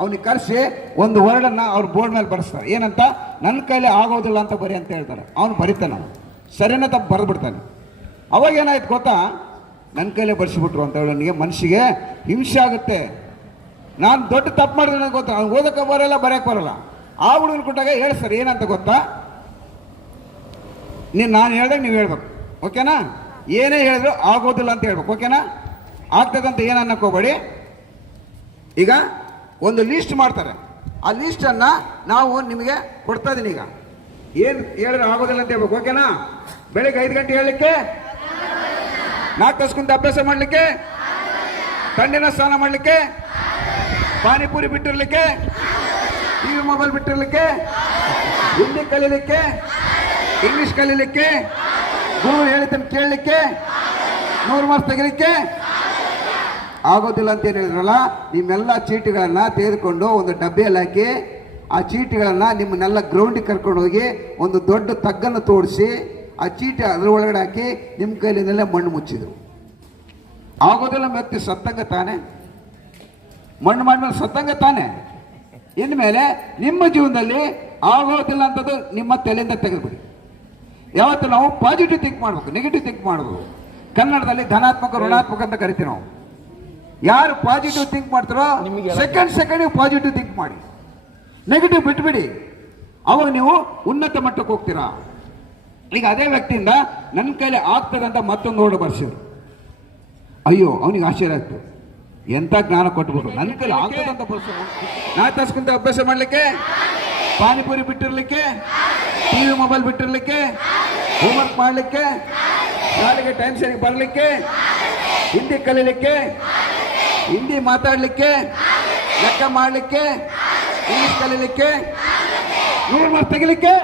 ಅವನಿಗೆ ಕರೆಸಿ ಒಂದು ವರ್ಡನ್ನು ಅವ್ರ ಬೋರ್ಡ್ ಮೇಲೆ ಬರೆಸ್ತಾರೆ. ಏನಂತ? ನನ್ನ ಕೈಲಿ ಆಗೋದಿಲ್ಲ ಅಂತ ಬರಿ ಅಂತ ಹೇಳ್ತಾರೆ. ಅವನು ಬರಿತಾನೆ, ಸರಿನ ತಪ್ಪು ಬರೆದ್ಬಿಡ್ತಾನೆ. ಅವಾಗ ಏನಾಯ್ತು ಗೊತ್ತಾ? ನನ್ನ ಕೈಲೇ ಬರೆಸಿಬಿಟ್ರು ಅಂತ ಹೇಳಿ ನನಗೆ ಮನಸ್ಸಿಗೆ ಹಿಂಸೆ ಆಗುತ್ತೆ. ನಾನು ದೊಡ್ಡ ತಪ್ಪು ಮಾಡಿದ್ರೆ ನನಗೆ ಗೊತ್ತಾ, ಅವ್ನು ಓದೋಕ್ಕೆ ಬರೋಲ್ಲ, ಬರೆಯೋಕ್ಕೆ ಬರೋಲ್ಲ. ಆ ಹುಡುಗನ ಕೊಟ್ಟಾಗ ಹೇಳಿ ಸರ್ ಏನಂತ ಗೊತ್ತಾ, ನಾನು ಹೇಳ್ದಾಗ ನೀವು ಹೇಳ್ಬೇಕು, ಓಕೆನಾ? ಏನೇ ಹೇಳಿದ್ರು ಆಗೋದಿಲ್ಲ ಅಂತ ಹೇಳ್ಬೇಕು, ಓಕೆನಾ? ಆಗ್ತದಂತ ಏನು ಅನ್ನಕ್ಕೋಗ್ಬೇಡಿ. ಈಗ ಒಂದು ಲೀಸ್ಟ್ ಮಾಡ್ತಾರೆ, ಆ ಲೀಸ್ಟನ್ನು ನಾವು ನಿಮಗೆ ಕೊಡ್ತಾ ಇದ್ದೀನಿ. ಈಗ ಏನು ಹೇಳಿದ್ರೆ ಆಗೋದಿಲ್ಲ ಅಂತ ಹೇಳ್ಬೇಕು, ಓಕೆನಾ? ಬೆಳಿಗ್ಗೆ 5 ಗಂಟೆ ಹೇಳಲಿಕ್ಕೆ, 4 ತಾಸು ಕುಂತ ಅಭ್ಯಾಸ ಮಾಡಲಿಕ್ಕೆ, ತಣ್ಣೀರಿನ ಸ್ನಾನ ಮಾಡಲಿಕ್ಕೆ, ಪಾನಿಪುರಿ ಬಿಟ್ಟಿರ್ಲಿಕ್ಕೆ, ಟಿವಿ ಮೊಬೈಲ್ ಬಿಟ್ಟಿರ್ಲಿಕ್ಕೆ, ಹಿಂದಿ ಕಲೀಲಿಕ್ಕೆ, ಇಂಗ್ಲಿಷ್ ಕಲೀಲಿಕ್ಕೆ, ಗುರು ಹೇಳಿದ್ದನ್ನು ಕೇಳಲಿಕ್ಕೆ, 100 ಮಾರ್ಕ್ಸ್ ತೆಗಿಲಿಕ್ಕೆ ಆಗೋದಿಲ್ಲ ಅಂತ ಏನು ಹೇಳಿದ್ರಲ್ಲ, ನಿಮ್ಮೆಲ್ಲ ಚೀಟಿಗಳನ್ನು ತೆಗೆದುಕೊಂಡು ಒಂದು ಡಬ್ಬಿಯಲ್ಲಿ ಹಾಕಿ, ಆ ಚೀಟಿಗಳನ್ನು ನಿಮ್ಮನ್ನೆಲ್ಲ ಗ್ರೌಂಡಿಗೆ ಕರ್ಕೊಂಡು ಹೋಗಿ ಒಂದು ದೊಡ್ಡ ತಗ್ಗನ್ನು ತೋಡಿಸಿ ಆ ಚೀಟಿ ಅದರ ಒಳಗಡೆ ಹಾಕಿ ನಿಮ್ಮ ಕೈಲಿಂದಲೇ ಮಣ್ಣು ಮುಚ್ಚಿದ್ರು. ಆಗೋದಿಲ್ಲ ವ್ಯಕ್ತಿ ಸತ್ತಂಗ ತಾನೆ, ಮಣ್ಣು ಮಾಡಿದ್ಮೇಲೆ ಸತ್ತಂಗ ತಾನೆ. ಇನ್ಮೇಲೆ ನಿಮ್ಮ ಜೀವನದಲ್ಲಿ ಆಗೋದಿಲ್ಲ ಅಂತದ್ದು ನಿಮ್ಮ ತಲೆಯಿಂದ ತೆಗೆದುಬಿಡಿ. ಯಾವತ್ತು ನಾವು ಪಾಸಿಟಿವ್ ಥಿಂಕ್ ಮಾಡಬೇಕು, ನೆಗೆಟಿವ್ ಥಿಂಕ್ ಮಾಡಬೇಕು. ಕನ್ನಡದಲ್ಲಿ ಧನಾತ್ಮಕ ಋಣಾತ್ಮಕ ಅಂತ ಕರಿತೀವಿ ನಾವು. ಯಾರು ಪಾಸಿಟಿವ್ ಥಿಂಕ್ ಮಾಡ್ತಾರೋ ಸೆಕೆಂಡ್ ಪಾಸಿಟಿವ್ ಥಿಂಕ್ ಮಾಡಿ, ನೆಗೆಟಿವ್ ಬಿಟ್ಬಿಡಿ. ಅವಾಗ ನೀವು ಉನ್ನತ ಮಟ್ಟಕ್ಕೆ ಹೋಗ್ತೀರಾ. ಈಗ ಅದೇ ವ್ಯಕ್ತಿಯಿಂದ ನನ್ನ ಕೈಲಿ ಆಗ್ತದಂತ ಮತ್ತೊಂದು ನೋಡು ಬರ್ಸಿದ್ರು. ಅಯ್ಯೋ, ಅವನಿಗೆ ಆಶ್ಚರ್ಯ ಆಗ್ತದೆ, ಎಂತ ಜ್ಞಾನ ಕೊಟ್ಬಿಟ್ಟು ನನ್ನ ಕೈಲಿ ಆಗ್ತದಂತ ಬರ್ಸ. 4 ತಾಸು ಕುಂತ ಅಭ್ಯಾಸ ಮಾಡಲಿಕ್ಕೆ, ಪಾನಿಪುರಿ ಬಿಟ್ಟಿರ್ಲಿಕ್ಕೆ, ಟಿವಿ ಮೊಬೈಲ್ ಬಿಟ್ಟಿರ್ಲಿಕ್ಕೆ, ಹೋಮ್ವರ್ಕ್ ಮಾಡಲಿಕ್ಕೆ, ಶಾಲೆಗೆ ಟೈಮ್ ಸರಿಗೆ ಬರಲಿಕ್ಕೆ, ಹಿಂದಿ ಕಲೀಲಿಕ್ಕೆ, ಹಿಂದಿ ಮಾತಾಡಲಿಕ್ಕೆ, ಲೆಕ್ಕ ಮಾಡಲಿಕ್ಕೆ, ಇಂಗ್ಲಿಷ್ ಕಲೀಲಿಕ್ಕೆ, 100 ಮಾರ್ಕ್ಸ್ ತೆಗಿಲಿಕ್ಕೆ.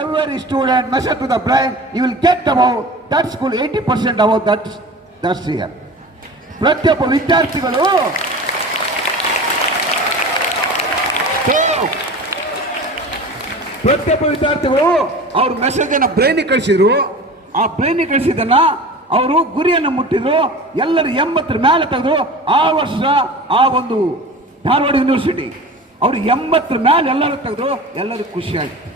Every student measure to the brain, you will get above that school 80% above that year. ಪ್ರತಿಯೊಬ್ಬ ವಿದ್ಯಾರ್ಥಿಗಳು ಅವ್ರ ಮೆಸೇಜ್ ಅನ್ನ ಬ್ರೈನಿಗೆ ಕಳಿಸಿದ್ರು. ಆ ಬ್ರೈನಿಗೆ ಕಳಿಸಿದನ್ನ ಅವರು ಗುರಿಯನ್ನು ಮುಟ್ಟಿದ್ರು. ಎಲ್ಲರೂ 80 ಮೇಲೆ ತೆಗೆದ್ರು. ಆ ವರ್ಷ ಆ ಒಂದು ಧಾರವಾಡ ಯೂನಿವರ್ಸಿಟಿ ಅವರು 80 ಮೇಲೆ ಎಲ್ಲರೂ ತೆಗೆದ್ರು. ಎಲ್ಲರೂ ಖುಷಿಯಾಗಿತ್ತು.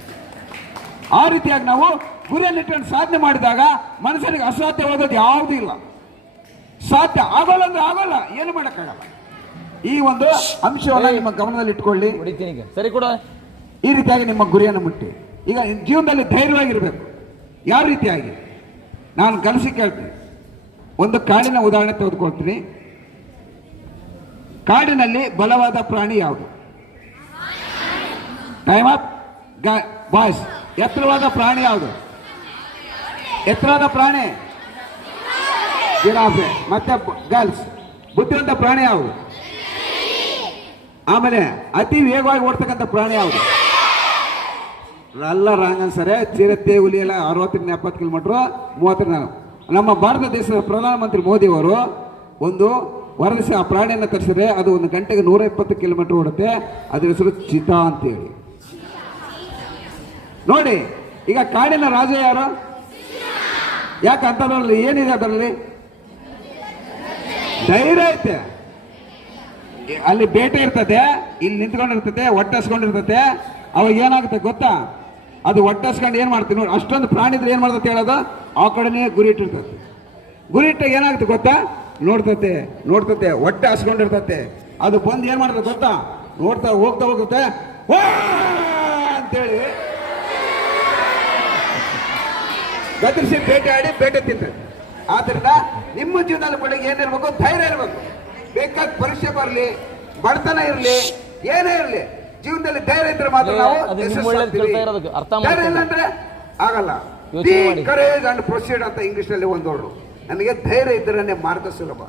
ಆ ರೀತಿಯಾಗಿ ನಾವು ಗುರಿಯನ್ನು ಇಟ್ಕೊಂಡು ಸಾಧನೆ ಮಾಡಿದಾಗ ಮನುಷ್ಯನಿಗೆ ಅಸಾಧ್ಯವಾದದ್ದು ಯಾವುದೂ ಇಲ್ಲ. ಸಾಧ್ಯ ಆಗೋಲ್ಲ ಅಂದ್ರೆ ಆಗೋಲ್ಲ, ಏನು ಮಾಡೋಕ್ಕಾಗಲ್ಲ. ಈ ಒಂದು ಅಂಶವನ್ನು ನಿಮ್ಮ ಗಮನದಲ್ಲಿ ಇಟ್ಕೊಳ್ಳಿ. ಸರಿ ಕೂಡ ಈ ರೀತಿಯಾಗಿ ನಿಮ್ಮ ಗುರಿಯನ್ನು ಮುಟ್ಟಿ. ಈಗ ಜೀವನದಲ್ಲಿ ಧೈರ್ಯವಾಗಿರ್ಬೇಕು. ಯಾವ ರೀತಿಯಾಗಿ ನಾನು ಕಲಿಸಿ ಕೇಳ್ತೀನಿ. ಒಂದು ಕಾಡಿನ ಉದಾಹರಣೆ ತೆಗೆದುಕೊಳ್ತೀನಿ. ಕಾಡಿನಲ್ಲಿ ಬಲವಾದ ಪ್ರಾಣಿ ಯಾವುದು? Time up boys. ಎತ್ತರವಾದ ಪ್ರಾಣಿ ಯಾವುದು? ಎತ್ತರವಾದ ಪ್ರಾಣಿ ಜಿರಾಫೆ. ಮತ್ತೆ ಗರ್ಲ್ಸ್, ಬುದ್ಧಿವಂತ ಪ್ರಾಣಿ ಯಾವುದು? ಆಮೇಲೆ ಅತಿ ವೇಗವಾಗಿ ಓಡ್ತಕ್ಕಂಥ ಪ್ರಾಣಿ ಯಾವುದು? ಎಲ್ಲ ರಾಂಗ್ ಅನ್ಸರೆ. ಚಿರತೆ, ಹುಲಿ ಎಲ್ಲ 60-70 ಕಿಲೋಮೀಟರ್, 30. ನಮ್ಮ ಭಾರತ ದೇಶದ ಪ್ರಧಾನಮಂತ್ರಿ ಮೋದಿ ಅವರು ಒಂದು ಹೊರದೇಶ ಆ ಪ್ರಾಣಿಯನ್ನು ತರಿಸಿದ್ರೆ ಅದು 1 ಗಂಟೆಗೆ 120 ಕಿಲೋಮೀಟರ್ ಓಡುತ್ತೆ. ಅದ್ರ ಹೆಸರು ಚಿತಾ ಅಂತೇಳಿ. ನೋಡಿ, ಈಗ ಕಾಡಿನ ರಾಜ ಯಾರು? ಯಾಕೆ ಅಂತದ್ರಲ್ಲಿ ಏನಿದೆ? ಅದರಲ್ಲಿ ಧೈರ್ಯ ಐತೆ. ಅಲ್ಲಿ ಬೇಟೆ ಇರ್ತದೆ, ಇಲ್ಲಿ ನಿಂತ್ಕೊಂಡಿರ್ತದೆ, ಒಟ್ಟಸ್ಕೊಂಡಿರ್ತದೆ. ಅವಾಗ ಏನಾಗುತ್ತೆ ಗೊತ್ತಾ? ಅದು ಒಟ್ಟಸ್ಕೊಂಡು ಏನ್ ಮಾಡ್ತೀವಿ ನೋಡಿ, ಅಷ್ಟೊಂದು ಪ್ರಾಣಿ ಇದ್ರೆ ಏನ್ ಮಾಡ್ತದೆ ಹೇಳೋದು? ಆ ಕಡೆನೇ ಗುರಿ ಇಟ್ಟಿರ್ತದೆ. ಗುರಿ ಇಟ್ಟಾಗ ಏನಾಗುತ್ತೆ ಗೊತ್ತಾ? ನೋಡ್ತತೆ ಹೊಟ್ಟೆ ಹಸ್ಕೊಂಡಿರ್ತತೆ. ಅದು ಬಂದು ಏನ್ ಮಾಡ್ತದೆ ಗೊತ್ತಾ? ನೋಡ್ತಾ ಹೋಗುತ್ತೆ ಅಂತೇಳಿ ಗದರಿಸಿ ಬೇಟೆ ಆಡಿ ಬೇಟೆ ತಿಂತದೆ. ಆದ್ರಿಂದ ನಿಮ್ಮ ಜೀವನದಲ್ಲಿ ಕೂಡ ಏನಿರ್ಬೇಕು? ಧೈರ್ಯ ಇರಬೇಕು. ಬೇಕಾದ ಪರೀಕ್ಷೆ ಬರಲಿ, ಬಡತನ ಇರಲಿ, ಏನೇ ಇರಲಿ, ಜೀವನದಲ್ಲಿ ಧೈರ್ಯ ಇದ್ರೆ ಮಾತ್ರ ನಾವು ಧೈರ್ಯ ಇಲ್ಲ ಅಂದ್ರೆ ಆಗಲ್ಲ. ಕರೇಜ್ ಅಂಡ್ ಪ್ರೊಸೀಡ್ ಅಂತ ಇಂಗ್ಲಿಷ್ ನಲ್ಲಿ ಒಂದು ವರ್ಡ್. ನಮಗೆ ಧೈರ್ಯ ಇದ್ರೆ ಮಾರ್ಗ ಸುಲಭ.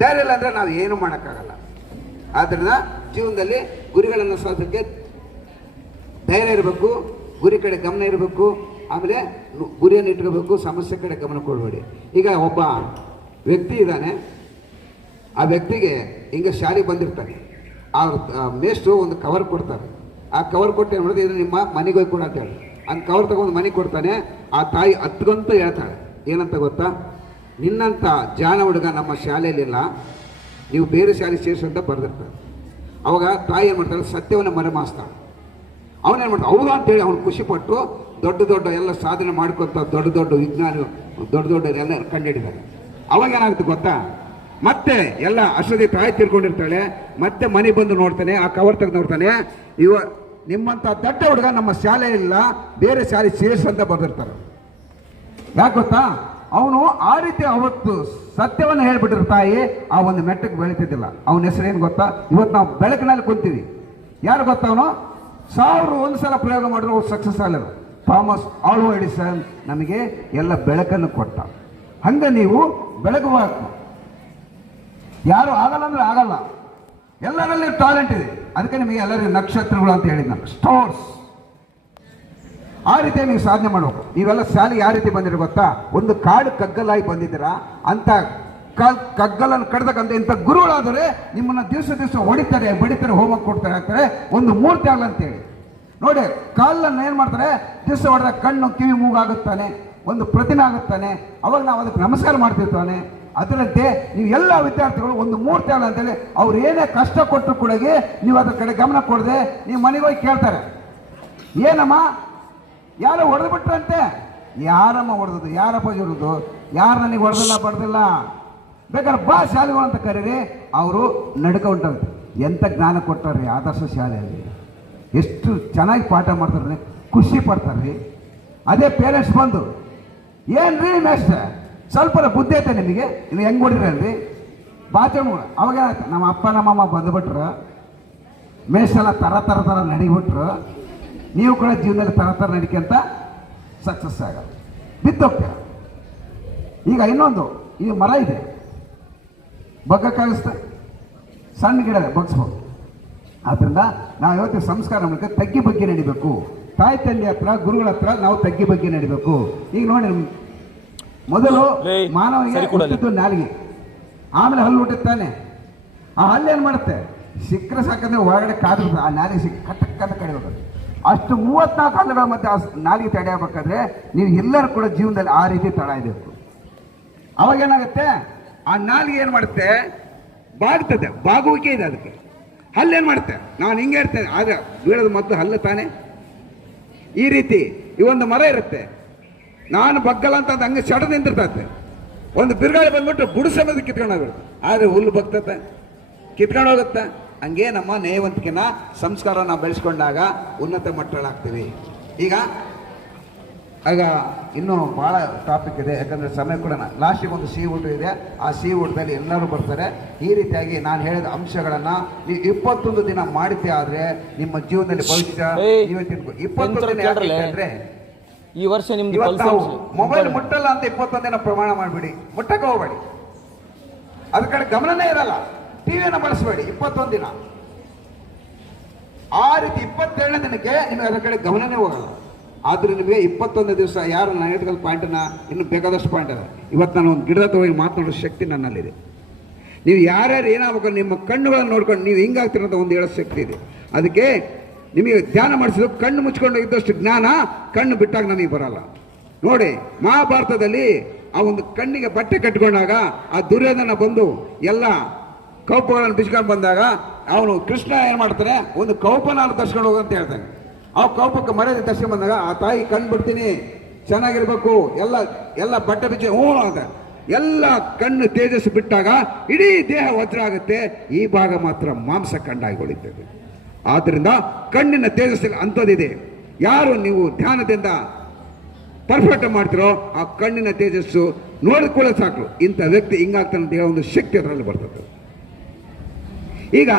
ಧೈರ್ಯ ಇಲ್ಲ ಅಂದ್ರೆ ನಾವು ಏನು ಮಾಡೋಕ್ಕಾಗಲ್ಲ. ಆದ್ರಿಂದ ಜೀವನದಲ್ಲಿ ಗುರಿಗಳನ್ನು ಸಾಧಿಸಕ್ಕೆ ಧೈರ್ಯ ಇರಬೇಕು, ಗುರಿ ಕಡೆ ಗಮನ ಇರಬೇಕು. ಆಮೇಲೆ ಗುರಿಯನ್ನು ಇಟ್ಕೋಬೇಕು, ಸಮಸ್ಯೆ ಕಡೆ ಗಮನ ಕೊಡಬೇಡಿ. ಈಗ ಒಬ್ಬ ವ್ಯಕ್ತಿ ಇದ್ದಾನೆ. ಆ ವ್ಯಕ್ತಿಗೆ ಹಿಂಗೆ ಶಾಲೆಗೆ ಬಂದಿರ್ತಾನೆ. ಆ ಮೇಸ್ಟ್ರು ಒಂದು ಕವರ್ ಕೊಡ್ತಾರೆ. ಆ ಕವರ್ ಕೊಟ್ಟು ಏನು ಮಾಡೋದು, ಇದು ನಿಮ್ಮ ಮನೆಗೆ ಹೋಗಿ ಕೊಡ ಅಂತ ಹೇಳಿ ಅಂದ್ ಕವರ್ ತಗೊಂಡು ಮನೆಗೆ ಕೊಡ್ತಾನೆ. ಆ ತಾಯಿ ಹತ್ಕೊಂತ ಹೇಳ್ತಾಳೆ, ಏನಂತ ಗೊತ್ತಾ? ನಿನ್ನಂಥ ಜಾಣ ಹುಡುಗ ನಮ್ಮ ಶಾಲೆಯಲ್ಲಿಲ್ಲ, ನೀವು ಬೇರೆ ಶಾಲೆ ಸೇರಿಸಿ ಅಂತ ಬರೆದಿರ್ತಾರೆ. ಅವಾಗ ತಾಯಿ ಏನು ಮಾಡ್ತಾಳೆ, ಸತ್ಯವನ್ನು ಮರೆಮಾಸ್ತಾಳೆ. ಅವನೇನು ಮಾಡ್ತಾನೆ, ಹೌದಾ ಅಂತೇಳಿ ಅವ್ನು ಖುಷಿಪಟ್ಟು ದೊಡ್ಡ ಎಲ್ಲ ಸಾಧನೆ ಮಾಡ್ಕೊತ ದೊಡ್ಡ ವಿಜ್ಞಾನಿ ದೊಡ್ಡ ಎಲ್ಲ ಕಂಡುಹಿಡಿದಾರೆ. ಅವಾಗ ಏನಾಗುತ್ತೆ ಗೊತ್ತಾ, ಮತ್ತೆ ಎಲ್ಲ ಅಷ್ಟೊತ್ತಿ ತಾಯಿ ತಿರ್ಕೊಂಡಿರ್ತಾಳೆ. ಮತ್ತೆ ಮನೆ ಬಂದು ನೋಡ್ತಾನೆ, ಆ ಕವರ್ ತೆಗೆದು ನೋಡ್ತಾನೆ, ನಿಮ್ಮಂಥ ದೊಡ್ಡ ಹುಡುಗ ನಮ್ಮ ಶಾಲೆ ಇಲ್ಲ, ಬೇರೆ ಶಾಲೆ ಸೇರಿಸು ಅಂತ ಬರೆದಿರ್ತಾರೆ. ಯಾಕೆ ಗೊತ್ತಾ, ಅವನು ಆ ರೀತಿ ಅವತ್ತು ಸತ್ಯವನ್ನು ಹೇಳ್ಬಿಟ್ಟಿರ ತಾಯಿ ಆ ಒಂದು ಮೆಟ್ಟಕ್ಕೆ ಬೆಳೀತಿದ್ದಿಲ್ಲ. ಅವನ ಹೆಸರೇನು ಗೊತ್ತಾ, ಇವತ್ತು ನಾವು ಬೆಳಕಿನಲ್ಲಿ ಕುಂತೀವಿ. ಯಾರು ಗೊತ್ತಾ, ಅವನು 1001 ಸಲ ಪ್ರಯೋಗ ಮಾಡಿದ್ರು ಅವ್ರು ಸಕ್ಸಸ್ ಆಗಲಿಲ್ಲ. ಥಾಮಸ್ ಆಲ್ವಾ ಎಡಿಸನ್ ನಮಗೆ ಎಲ್ಲ ಬೆಳಕನ್ನು ಕೊಟ್ಟ. ಹಂಗೆ ನೀವು ಬೆಳಗುವಾಗ ಯಾರು ಆಗಲ್ಲ ಅಂದ್ರೆ ಆಗಲ್ಲ, ಎಲ್ಲರಲ್ಲಿ ಟ್ಯಾಲೆಂಟ್ ಇದೆ. ಅದಕ್ಕೆ ನಿಮಗೆ ಎಲ್ಲರಿಗೂ ನಕ್ಷತ್ರಗಳು ಅಂತ ಹೇಳಿದ್ ನಾನು, ಸ್ಟಾರ್ಸ್. ಆ ರೀತಿ ನೀವು ಸಾಧನೆ ಮಾಡಬೇಕು. ನೀವೆಲ್ಲ ಶಾಲೆ ಯಾವ ರೀತಿ ಬಂದಿರೋ ಗೊತ್ತಾ, ಒಂದು ಕಾಡು ಕಗ್ಗಲಾಗಿ ಬಂದಿದ್ದೀರಾ. ಅಂತ ಕಗ್ಗಲನ್ನು ಕಡ್ದಕ್ಕಂತ ಇಂಥ ಗುರುಗಳಾದರೆ ನಿಮ್ಮನ್ನ ದಿವಸ ಹೊಡಿತಾರೆ, ಬಡಿತಾರೆ, ಹೋಮ್ವರ್ಕ್ ಕೊಡ್ತಾರೆ, ಹಾಕ್ತಾರೆ. ಒಂದು ಮೂರ್ತಿ ಆಗಲ್ಲ ಅಂತೇಳಿ ನೋಡಿ, ಕಾಲನ್ನು ಏನು ಮಾಡ್ತಾರೆ, ದಿವಸ ಹೊಡೆದಾಗ ಕಣ್ಣು ಕಿವಿ ಮೂಗಾಗುತ್ತಾನೆ, ಒಂದು ಪ್ರತಿಮೆ ಆಗುತ್ತಾನೆ. ಅವಾಗ ನಾವು ಅದಕ್ಕೆ ನಮಸ್ಕಾರ ಮಾಡ್ತಿರ್ತಾನೆ. ಅದರಂತೆ ನೀವು ಎಲ್ಲ ವಿದ್ಯಾರ್ಥಿಗಳು ಒಂದು ಮೂರ್ತಿ ಆಗಲ್ಲ ಅಂತೇಳಿ ಅವ್ರು ಏನೇ ಕಷ್ಟ ಕೊಟ್ಟರು ಕೂಡ ನೀವು ಅದ್ರ ಕಡೆ ಗಮನ ಕೊಡದೆ ನೀವು ಮನೆಗೆ ಹೋಗಿ ಕೇಳ್ತಾರೆ, ಏನಮ್ಮ ಯಾರೋ ಹೊಡೆದು ಬಿಟ್ರಂತೆ. ಯಾರಮ್ಮ ಹೊಡೆದದು, ಯಾರಪ್ಪ ಹೊಡೆದು, ಯಾರು ನನಗೆ ಹೊಡೆದಿಲ್ಲ ಬಡ್ದಿಲ್ಲ, ಬೇಕಾದ್ರೆ ಬಾ ಶಾಲೆಗಳು ಅಂತ ಕರೀರಿ. ಅವರು ನಡ್ಕ ಹೊಂಟಂತೆ. ಎಂಥ ಜ್ಞಾನ ಕೊಟ್ಟಾರ್ರಿ ಆದರ್ಶ ಶಾಲೆಯಲ್ಲಿ, ಎಷ್ಟು ಚೆನ್ನಾಗಿ ಪಾಠ ಮಾಡ್ತಾರೆ, ಖುಷಿ ಪಡ್ತಾರೆ. ಅದೇ ಪೇರೆಂಟ್ಸ್ ಬಂದು, ಏನ್ರಿ ಮೇಸ್ಟ್ರೆ ಸ್ವಲ್ಪ ಬುದ್ಧಿ ಐತೆ ನಿಮಗೆ, ನೀವು ಹೆಂಗೆ ಹೊಡಿದ್ರಲ್ರಿ ಬಾತ್ರೂಮ್. ಅವಾಗ ಏನಾಯ್ತು, ನಮ್ಮ ಅಪ್ಪ ನಮ್ಮಮ್ಮ ಬಂದುಬಿಟ್ರು, ಮೇಷ್ಟೆಲ್ಲ ತರ ನಡಿಬಿಟ್ರು. ನೀವು ಕೂಡ ಜೀವನದಲ್ಲಿ ತರ ನಡಿಕೆಂತ ಸಕ್ಸಸ್ ಆಗಲ್ಲ, ಬಿದ್ದೋಗ್ತೀರ. ಈಗ ಇನ್ನೊಂದು, ಈ ಮರ ಇದೆ, ಬಗ್ಗಕ್ಕಾಗಿಸ್ತಾ ಸಣ್ಣ ಗಿಡ ಬಗ್ಸ್ಬೋದು. ಆದ್ದರಿಂದ ನಾವು ಇವತ್ತು ಸಂಸ್ಕಾರ ಮೂಲಕ ತಗ್ಗಿ ಬಗ್ಗೆ ನಡಿಬೇಕು. ತಾಯಿ ತಂದೆ ಹತ್ರ, ಗುರುಗಳ ಹತ್ರ ನಾವು ತಗ್ಗಿ ಬಗ್ಗೆ ನಡಿಬೇಕು. ಈಗ ನೋಡಿ, ಮೊದಲು ಮಾನವನಿಗೆ ಹುಟ್ಟಿದ್ದು ನಾಲಿಗೆ, ಆಮೇಲೆ ಹಲ್ಲು ಹುಟ್ಟುತ್ತಾನೆ. ಆ ಹಲ್ಲು ಏನು ಮಾಡುತ್ತೆ, ಸಿಕ್ಕರೆ ಸಾಕಂದ್ರೆ ಹೊರಗಡೆ ಕಾದು ಆ ನಾಲಿಗೆ ಸಿಕ್ಕ ಕಟ್ಟಕ್ಕಂತ ಕಡಿಬೇಕು. ಅಷ್ಟು 34 ಹಲ್ಲುಗಳ ಮಧ್ಯೆ ಆ ನಾಲಿಗೆ ತಡೆಯಬೇಕಾದ್ರೆ ನೀವು ಎಲ್ಲರೂ ಕೂಡ ಜೀವನದಲ್ಲಿ ಆ ರೀತಿ ತಡ ಇರಬೇಕು. ಅವಾಗ ಏನಾಗುತ್ತೆ, ಆ ನಾಲಿಗೆ ಏನು ಮಾಡುತ್ತೆ, ಬಾಗ್ತದೆ, ಬಾಗುವಿಕೆ ಇದೆ ಅದಕ್ಕೆ. ಹಲ್ಲೇನು ಮಾಡುತ್ತೆ, ನಾನು ಹಿಂಗೆ ಇರ್ತೇನೆ, ಆಗ ಬೀಳೋದು ಮತ್ತು ಹಲ್ಲು ತಾನೆ. ಈ ರೀತಿ ಈ ಒಂದು ಮರ ಇರುತ್ತೆ, ನಾನು ಬಗ್ಗಲ್ಲ ಅಂತ ಹಂಗೆ ಸಡ ನಿಂತಿರ್ತದೆ. ಒಂದು ಬಿರುಗಾಳಿ ಬಂದ್ಬಿಟ್ಟು ಬುಡು ಸಮೇತ ಕಿತ್ಕೊಂಡು ಹೋಗಿರುತ್ತೆ, ಆದರೆ ಹುಲ್ಲು ಬಗ್ತತೆ, ಕಿತ್ಕೊಂಡು ಹೋಗುತ್ತೆ. ಹಂಗೆ ನಮ್ಮ ನೇಯವಂತಿಕೆನ ಸಂಸ್ಕಾರ ನಾವು ಬೆಳೆಸ್ಕೊಂಡಾಗ ಉನ್ನತ ಮಟ್ಟಗಳಾಗ್ತೀವಿ. ಆಗ ಇನ್ನೂ ಭಾಳ ಟಾಪಿಕ್ ಇದೆ, ಯಾಕಂದರೆ ಸಮಯ ಕೂಡ ಲಾಸ್ಟಿಗೆ ಒಂದು ಸಿ ಊಟ ಇದೆ. ಆ ಸಿ ಊಟದಲ್ಲಿ ಎಲ್ಲರೂ ಬರ್ತಾರೆ. ಈ ರೀತಿಯಾಗಿ ನಾನು ಹೇಳಿದ ಅಂಶಗಳನ್ನು ನೀವು 21 ದಿನ ಮಾಡಿದ್ದೆ ಆದರೆ ನಿಮ್ಮ ಜೀವನದಲ್ಲಿ ಭವಿಷ್ಯ ನೀವೇ ತಿಳ್ಕೊ. 21 ದಿನ ಯಾಕಂದ್ರೆ ಈ ವರ್ಷ ಮೊಬೈಲ್ ಮುಟ್ಟಲ್ಲ ಅಂತ 21 ದಿನ ಪ್ರಮಾಣ ಮಾಡಿಬಿಡಿ, ಮುಟ್ಟಕ್ಕೆ ಹೋಗಬೇಡಿ, ಅದ್ರ ಕಡೆ ಗಮನನೇ ಇರಲ್ಲ. ಟಿವಿಯನ್ನು ಬಳಸಬೇಡಿ 21 ದಿನ. ಆ ರೀತಿ 27ನೇ ದಿನಕ್ಕೆ ನಿಮಗೆ ಅದರ ಕಡೆ ಗಮನನೇ ಹೋಗಲ್ಲ. ಆದ್ರೆ ನಿಮಗೆ 21 ದಿವಸ ಯಾರು ನಾನು ಹೇಳಿದ ಪಾಯಿಂಟನ್ನ ಇನ್ನೂ ಬೇಕಾದಷ್ಟು ಪಾಯಿಂಟ್ ಅದ. ಇವತ್ತು ನಾನು ಒಂದು ಗಿಡದ ಹೋಗಿ ಮಾತನಾಡೋ ಶಕ್ತಿ ನನ್ನಲ್ಲಿದೆ. ನೀವು ಯಾರ್ಯಾರು ಏನಾಗಬೇಕು, ನಿಮ್ಮ ಕಣ್ಣುಗಳನ್ನು ನೋಡ್ಕೊಂಡು ನೀವು ಹಿಂಗಾಗ್ತಿರೋಂಥ ಒಂದು ಹೇಳೋ ಶಕ್ತಿ ಇದೆ. ಅದಕ್ಕೆ ನಿಮಗೆ ಧ್ಯಾನ ಮಾಡಿಸಿದ್ರು ಕಣ್ಣು ಮುಚ್ಕೊಂಡು ಇದ್ದಷ್ಟು ಜ್ಞಾನ ಕಣ್ಣು ಬಿಟ್ಟಾಗ ನಮಗೆ ಬರಲ್ಲ. ನೋಡಿ, ಮಹಾಭಾರತದಲ್ಲಿ ಆ ಒಂದು ಕಣ್ಣಿಗೆ ಬಟ್ಟೆ ಕಟ್ಕೊಂಡಾಗ ಆ ದುರ್ಯೋಧನ ಬಂದು ಎಲ್ಲ ಕೌಪಗಳನ್ನು ಬಿಚ್ಕೊಂಡು ಬಂದಾಗ ಅವನು ಕೃಷ್ಣ ಏನು ಮಾಡ್ತಾನೆ, ಒಂದು ಕೌಪನ ತರ್ಸ್ಕೊಂಡು ಹೋಗಂತ ಹೇಳ್ತಾನೆ. ಆ ಕೌಪಕ್ಕೆ ಮರ್ಯಾದೆ ತರ್ಸ್ಕೊಂಡು ಬಂದಾಗ ಆ ತಾಯಿ ಕಣ್ಣು ಬಿಡ್ತೀನಿ, ಚೆನ್ನಾಗಿರ್ಬೇಕು, ಎಲ್ಲ ಬಟ್ಟೆ ಬಿಚ್ಚಿ ಅಂತ ಎಲ್ಲ ಕಣ್ಣು ತೇಜಸ್ಸು ಬಿಟ್ಟಾಗ ಇಡೀ ದೇಹ ವಜ್ರ ಆಗುತ್ತೆ, ಈ ಭಾಗ ಮಾತ್ರ ಮಾಂಸ ಕಣ್ಣಾಗಿ ಉಳಿತದೆ. ಆದ್ದರಿಂದ ಕಣ್ಣಿನ ತೇಜಸ್ಸಿಗೆ ಅಂಥದ್ದಿದೆ. ಯಾರು ನೀವು ಧ್ಯಾನದಿಂದ ಪರ್ಫೆಕ್ಟ್ ಮಾಡ್ತಿರೋ ಆ ಕಣ್ಣಿನ ತೇಜಸ್ಸು ನೋಡಿಕೊಳ್ಳೋ ಸಾಕು, ಇಂಥ ವ್ಯಕ್ತಿ ಹಿಂಗಾಗ್ತಾನೆ ಅಂತ ಹೇಳೋ ಒಂದು ಶಕ್ತಿ ಅದರಲ್ಲಿ ಬರ್ತದೆ. ಈಗ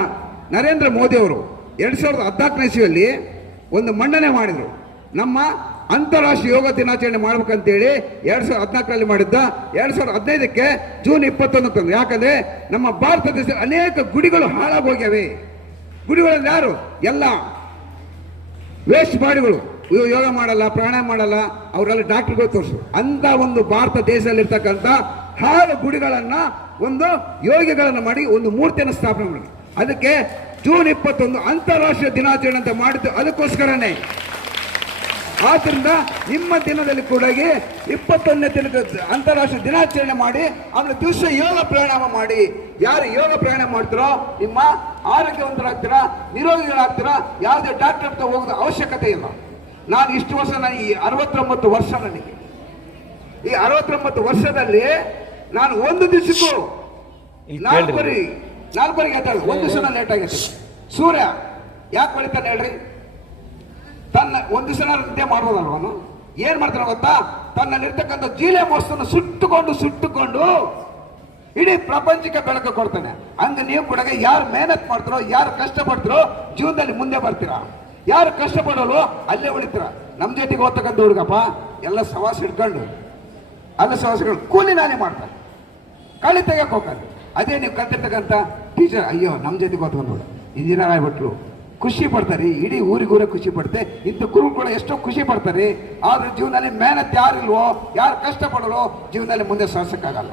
ನರೇಂದ್ರ ಮೋದಿ ಅವರು 2014ನೇ ಇಸ್ವಿಯಲ್ಲಿ ಒಂದು ಮಂಡನೆ ಮಾಡಿದರು. ನಮ್ಮ ಅಂತಾರಾಷ್ಟ್ರೀಯ ಯೋಗ ದಿನಾಚರಣೆ ಮಾಡ್ಬೇಕಂತೇಳಿ 2014ರಲ್ಲಿ ಮಾಡಿದ್ದ. 2015ಕ್ಕೆ ಜೂನ್ 21 ತಂದ್ರು. ಯಾಕಂದ್ರೆ ನಮ್ಮ ಭಾರತ ದೇಶದಲ್ಲಿ ಅನೇಕ ಗುಡಿಗಳು ಹಾಳಾಗಿ ಹೋಗ್ಯಾವೆ. ಗುಡಿಗಳಲ್ಲಿ ಯಾರು ಎಲ್ಲ ವೇಸ್ಟ್ ಬಾಡಿಗಳು, ಯೋಗ ಮಾಡಲ್ಲ, ಪ್ರಾಣಾಯಾಮ ಮಾಡಲ್ಲ, ಅವರೆಲ್ಲ ಡಾಕ್ಟರ್ಗಳು ತೋರಿಸು ಅಂತ ಒಂದು ಭಾರತ ದೇಶದಲ್ಲಿರ್ತಕ್ಕಂಥ ಹಾಳು ಗುಡಿಗಳನ್ನ ಒಂದು ಯೋಗಿಗಳನ್ನು ಮಾಡಿ ಒಂದು ಮೂರ್ತಿಯನ್ನು ಸ್ಥಾಪನೆ ಮಾಡಿ, ಅದಕ್ಕೆ ಜೂನ್ 21 ಅಂತಾರಾಷ್ಟ್ರೀಯ ದಿನಾಚರಣೆ ಅಂತ ಮಾಡಿದ್ದು ಅದಕ್ಕೋಸ್ಕರನೇ. ಆದ್ರಿಂದ ನಿಮ್ಮ ದಿನದಲ್ಲಿ ಕೂಡ 21ನೇ ದಿನದ ಅಂತಾರಾಷ್ಟ್ರೀಯ ದಿನಾಚರಣೆ ಮಾಡಿ ಆಮೇಲೆ ದಿವಸ ಯೋಗ ಪ್ರಾಣಾಯಾಮ ಮಾಡಿ. ಯಾರು ಯೋಗ ಪ್ರಾಣಾಯಾಮ ಮಾಡ್ತಾರೋ ನಿಮ್ಮ ಆರೋಗ್ಯವಂತರಾಗ್ತೀರಾ, ನಿರೋಗಿಗಳಾಗ್ತೀರಾ. ಯಾವುದೇ ಡಾಕ್ಟರ್ ಹತ್ರ ಹೋಗೋದು ಅವಶ್ಯಕತೆ ಇಲ್ಲ. ನಾನು ಇಷ್ಟು ವರ್ಷ, ನಾನು ಈ 69 ವರ್ಷ, ನನಗೆ ಈ 69 ವರ್ಷದಲ್ಲಿ ನಾನು ಒಂದು ದಿವಸಕ್ಕೂ 4 ಎದ್ದಾಳು, ಒಂದು ದಿವಸ ಲೇಟ್ ಆಗೈತೆ. ಸೂರ್ಯ ಯಾಕೆ ಬೆಳಿತಾನೆ ಹೇಳ್ರಿ? ತನ್ನ ಒಂದು ದಿವಸ ನಿದ್ದೆ ಮಾಡ್ಬೋದಲ್ವನು? ಏನ್ ಮಾಡ್ತಾನೆ ಗೊತ್ತಾ? ತನ್ನಲ್ಲಿರ್ತಕ್ಕಂಥ ಜೀಲೆ ಮೋಸವನ್ನು ಸುಟ್ಟುಕೊಂಡು ಇಡೀ ಪ್ರಪಂಚಕ್ಕೆ ಬೆಳಕು ಕೊಡ್ತಾನೆ. ಹಂಗ ನೀವು ಕೂಡ ಯಾರು ಮೆಹನತ್ ಮಾಡ್ತಾರೋ, ಯಾರು ಕಷ್ಟಪಡ್ತಾರೋ ಜೀವನದಲ್ಲಿ ಮುಂದೆ ಬರ್ತೀರಾ. ಯಾರು ಕಷ್ಟಪಡೋರು ಅಲ್ಲೇ ಉಳಿತೀರ. ನಮ್ಮ ಜೊತೆಗೆ ಓದ್ತಕ್ಕಂಥ ಹುಡುಗಪ್ಪ ಎಲ್ಲ ಸವಾಸ ಹಿಡ್ಕೊಂಡು ಅಲ್ಲ ಸವಾಸಗಳು ಕೂಲಿ ನಾನೇ ಮಾಡ್ತಾರೆ, ಕಳಿ ತೆಗಿಯಕ್ಕೆ ಹೋಗ್ತಾರೆ. ಅದೇ ನೀವು ಕಲ್ತಿರ್ತಕ್ಕಂಥ ಟೀಚರ್, ಅಯ್ಯೋ ನಮ್ಮ ಜೊತೆಗೆ ಓದ್ಕೊಂಡು ಇಂಜಿನಿಯರ್ ಆಗ್ಬಿಟ್ರು, ಖುಷಿ ಪಡ್ತಾರೆ. ಇಡೀ ಊರಿಗೂರೇ ಖುಷಿ ಪಡುತ್ತೆ. ಇಂಥ ಗುರು ಕೂಡ ಎಷ್ಟೋ ಖುಷಿ ಪಡ್ತಾರೆ. ಆದ್ರೆ ಜೀವನದಲ್ಲಿ ಮೆಹನತ್ ಯಾರಿಲ್ವೋ, ಯಾರು ಕಷ್ಟಪಡೋರೋ ಜೀವನದಲ್ಲಿ ಮುಂದೆ ಸಾಧಿಸಕ್ಕಾಗಲ್ಲ.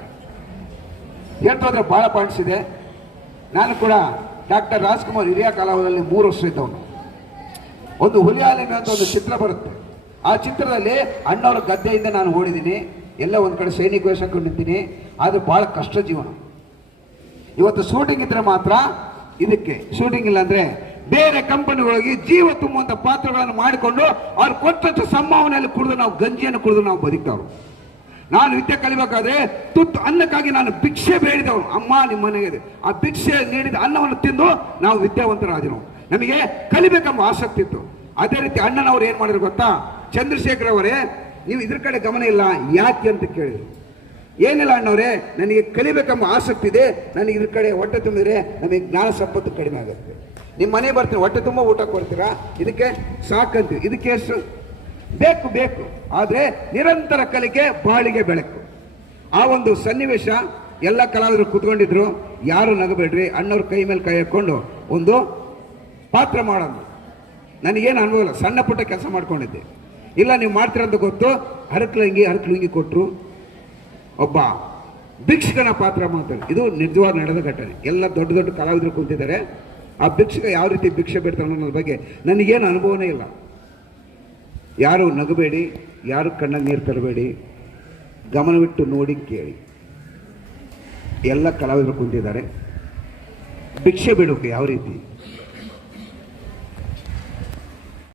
ಹೇಳ್ತೋದ್ರೆ ಬಹಳ ಪಾಯಿಂಟ್ಸ್ ಇದೆ. ನಾನು ಕೂಡ ಡಾಕ್ಟರ್ ರಾಜ್ಕುಮಾರ್ ಹಿರಿಯ ಕಲಾವಿದರಲ್ಲಿ 3 ವರ್ಷ ಇದ್ದವನು. ಒಂದು ಹುಲಿಯಾಲಿನ ಅಂತ ಒಂದು ಚಿತ್ರ ಬರುತ್ತೆ. ಆ ಚಿತ್ರದಲ್ಲಿ ಅಣ್ಣವರ ಗದ್ದೆಯಿಂದ ನಾನು ಓಡಿದ್ದೀನಿ. ಎಲ್ಲ ಒಂದು ಕಡೆ ಸೈನಿಕ ವೇಷ ಹಾಕೊಂಡು ನಿಂತೀನಿ. ಆದ್ರೆ ಬಹಳ ಕಷ್ಟ ಜೀವನ. ಇವತ್ತು ಶೂಟಿಂಗ್ ಇದ್ರೆ ಮಾತ್ರ ಇದಕ್ಕೆ, ಶೂಟಿಂಗ್ ಇಲ್ಲ ಅಂದ್ರೆ ಬೇರೆ ಕಂಪನಿಗಳಿಗೆ ಜೀವ ತುಂಬುವಂತ ಪಾತ್ರಗಳನ್ನು ಮಾಡಿಕೊಂಡು ಅವ್ರು ಕೊಟ್ಟಂತ ಸಂಭಾವನೆಯಲ್ಲಿ ಕುಡಿದು ನಾವು ಗಂಜಿಯನ್ನು ಕುಡಿದು ನಾವು ಬದುಕ್ತವ್ರು. ನಾನು ವಿದ್ಯೆ ಕಲಿಬೇಕಾದ್ರೆ ತುತ್ತು ಅನ್ನಕ್ಕಾಗಿ ನಾನು ಭಿಕ್ಷೆ ಬೇಡಿದವನು. ಅಮ್ಮ ನಿಮ್ಮ ಮನೆಗೆ ಆ ಭಿಕ್ಷೆ ನೀಡಿದ ಅನ್ನವನ್ನು ತಿಂದು ನಾವು ವಿದ್ಯಾವಂತರಾದೆವು. ನಮಗೆ ಕಲಿಬೇಕೆಂಬ ಆಸಕ್ತಿ ಇತ್ತು. ಅದೇ ರೀತಿ ಅಣ್ಣನವ್ರು ಏನ್ ಮಾಡಿದ್ರು ಗೊತ್ತಾ? ಚಂದ್ರಶೇಖರ್ ಅವರೇ, ನೀವು ಇದ್ರ ಕಡೆ ಗಮನ ಇಲ್ಲ ಯಾಕೆ ಅಂತ ಕೇಳಿದ್ರು. ಏನಿಲ್ಲ ಅಣ್ಣವ್ರೆ, ನನಗೆ ಕಲಿಬೇಕೆಂಬ ಆಸಕ್ತಿ ಇದೆ, ನನಗೆ ಇದ್ರ ಕಡೆ ಹೊಟ್ಟೆ ತುಂಬಿದ್ರೆ ನಮಗೆ ಜ್ಞಾನ ಸಂಪತ್ತು ಕಡಿಮೆ ಆಗುತ್ತೆ. ನಿಮ್ಮ ಮನೆ ಬರ್ತೀವಿ, ಹೊಟ್ಟೆ ತುಂಬ ಊಟ ಕೊಡ್ತೀರಾ, ಇದಕ್ಕೆ ಸಾಕಂತೀವಿ. ಇದಕ್ಕೆ ಎಷ್ಟು ಬೇಕು. ಆದರೆ ನಿರಂತರ ಕಲಿಕೆ ಬಾಳಿಗೆ ಬೆಳಕು. ಆ ಒಂದು ಸನ್ನಿವೇಶ ಎಲ್ಲ ಕಲಾವಿದರು ಕೂತ್ಕೊಂಡಿದ್ರು. ಯಾರು ನಗಬೇಡ್ರಿ, ಅಣ್ಣವ್ರ ಕೈ ಮೇಲೆ ಕೈ ಹಾಕೊಂಡು ಒಂದು ಪಾತ್ರ ಮಾಡೋದು. ನನಗೇನು ಅನುಭವ ಇಲ್ಲ, ಸಣ್ಣ ಪುಟ್ಟ ಕೆಲಸ ಮಾಡ್ಕೊಂಡಿದ್ದೆ. ಇಲ್ಲ ನೀವು ಮಾಡ್ತೀರಂತ ಗೊತ್ತು. ಹರಕ್ಲುಂಗಿ ಕೊಟ್ಟರು. ಒಬ್ಬ ಭಿಕ್ಷಕನ ಪಾತ್ರ ಮಾಡ್ತಾರೆ. ಇದು ನಿಜವಾದ ನಡೆದ ಘಟನೆ. ಎಲ್ಲ ದೊಡ್ಡ ದೊಡ್ಡ ಕಲಾವಿದರು ಕೂತಿದ್ದಾರೆ. ಆ ಭಿಕ್ಷಕ ಯಾವ ರೀತಿ ಭಿಕ್ಷೆ ಬಿಡ್ತಾನೆ ಅನ್ನೋದ್ರ ಬಗ್ಗೆ ನನಗೇನು ಅನುಭವನೇ ಇಲ್ಲ. ಯಾರು ನಗಬೇಡಿ, ಯಾರು ಕಣ್ಣಲ್ಲಿ ನೀರು ತರಬೇಡಿ, ಗಮನವಿಟ್ಟು ನೋಡಿ ಕೇಳಿ. ಎಲ್ಲ ಕಲಾವಿದರು ಕುಂತಿದ್ದಾರೆ. ಭಿಕ್ಷೆ ಬಿಡೋಕೆ ಯಾವ ರೀತಿ